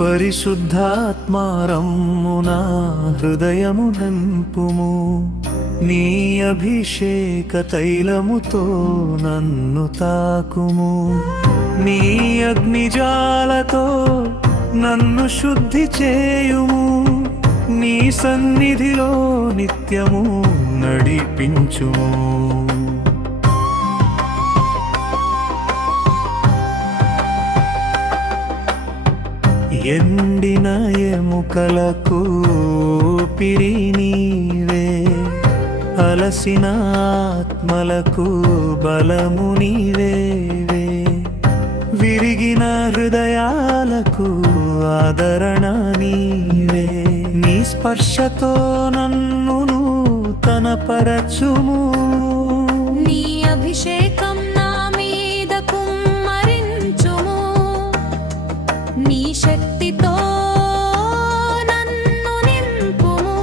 పరిశుద్ధాత్మారమ్మునా హృదయము నింపుము నీ అభిషేక తైలముతో నన్ను తాకుము నీ అగ్నిజాలతో నన్ను శుద్ధి చేయుము నీ సన్నిధిలో నిత్యము నడిపించుము ఎండిన ఎముకలకు ఊపిరి నీవే అలసిన ఆత్మలకు బలము నీవే విరిగిన హృదయాలకు ఆదరణ నీవే నీ స్పర్శతో నన్ను నూతనపరచుము నీ అభిషేకం నా మీద కుమ్మరించుము నీ శక్తితో నన్ను నింపుము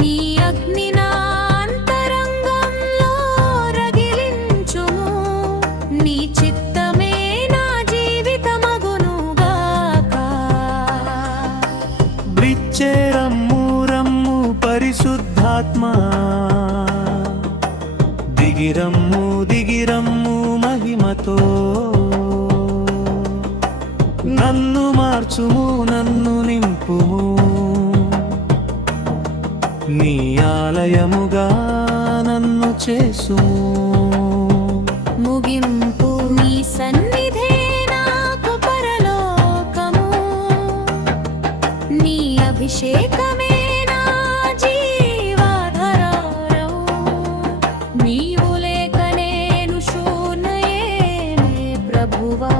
నీ అగ్ని నా అంతరంగంలో రగిలించుము నీ చిత్తమే నా జీవితమగునుగాక బ్రిచ్చే రమ్ము రమ్ము పరిశుద్ధాత్మా దిగిరమ్ము దిగిరమ్ము మహిమతో నన్ను మార్చుము నన్ను నింపుము నీ ఆలయముగా నన్ను చేసుము ముగింపు నీ సన్నిధే నాకు పరలోకము నీ అభిషేకమే నా జీవాధారం నీవు లేక నేను శూన్యమే ప్రభువా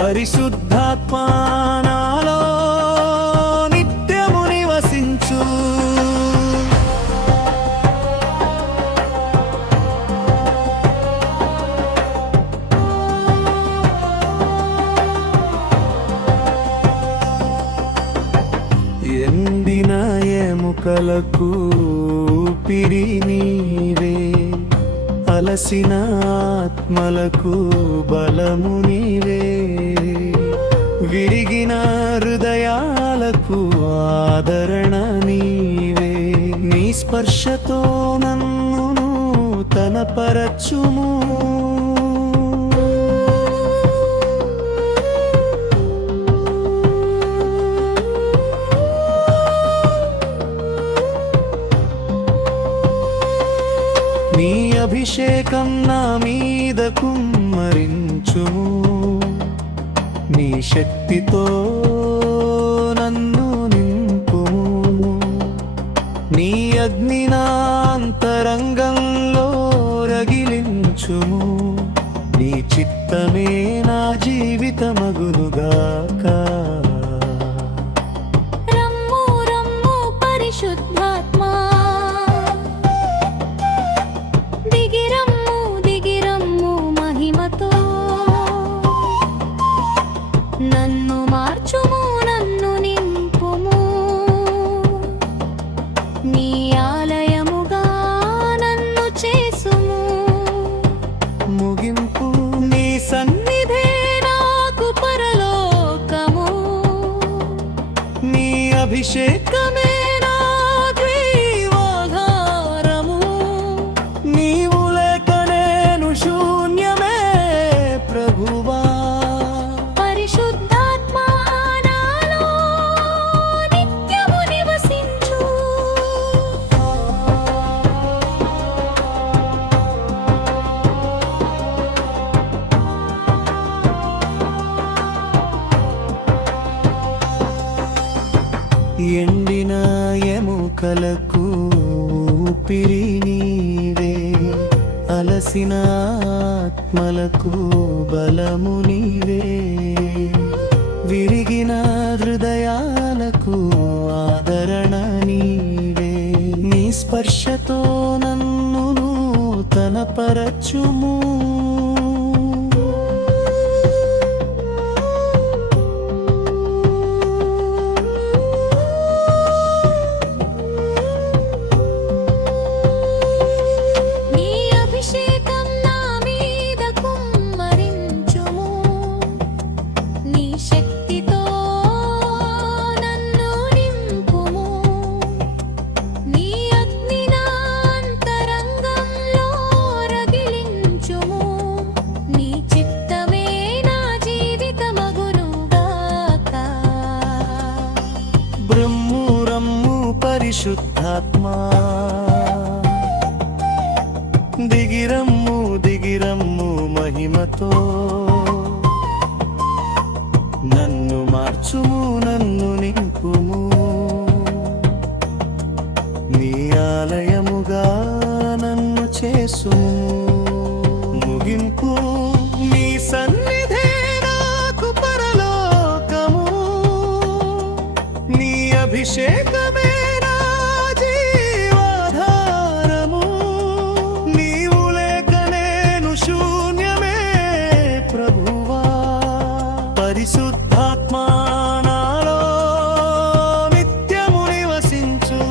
పరిశుద్ధాత్మా నాలో నిత్యము నివసించు ఎండిన ఎముకలకు ఊపిరి నీవే అలసిన ఆత్మలకు బలము నీవే విరిగిన హృదయాలకు ఆదరణ నీవే నీ స్పర్శతో నన్ను నూతనపరచుము నీ అభిషేకం నా మీద కుమ్మరించుము నీ శక్తితో నన్ను నింపుము నీ అగ్ని నా అంతరంగంలో రగిలించుము నీ చిత్తమే నా జీవితమగునుగాక రమ్ము రమ్ము పరిశుద్ధాత్మా దిగిరమ్ము దిగిరమ్ము మహిమతో నన్ను మార్చుము నన్ను నింపుము నీ ఆలయముగా నన్ను చేసుము ముగింపు నీ సన్నిధే నాకు పరలోకము నీ అభిషేకమే నా జీవాధారము నీవు లేక నేను శూన్యమే ప్రభువా పరిశుద్ధాత్మా నాలో నిత్యము నివసించు ఎండిన ఎముకలకు ఊపిరి నీవే అలసిన ఆత్మలకు బలము నీవే విరిగిన హృదయాలకు ఆదరణ నీవే నీ స్పర్శతో నన్ను నూతనపరచుము నీ అభిషేకం నా మీద కుమ్మరించుము నీ శక్తి పరిశుద్ధాత్మా దిగిరమ్ము దిగిరమ్ము మహిమతో నన్ను మార్చుము నన్ను నింపుము నీ ఆలయముగా నన్ను చేసుము ముగింపు నీ సన్నిధే నాకు పరలోకము నీ అభిషేకమే నా జీవాధారము నీవు లేక నేను శూన్యమే ప్రభువా పరిశుద్ధాత్మా నాలో నిత్యము నివసించు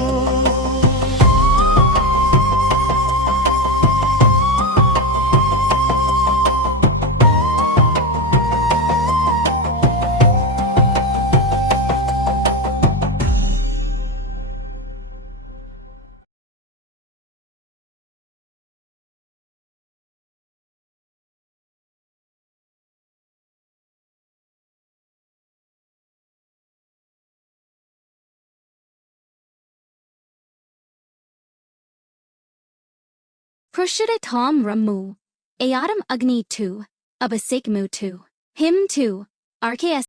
Prashadatam Ramu, Ayatam Agni 2, Abhasik Mu 2, Hymn 2, RKS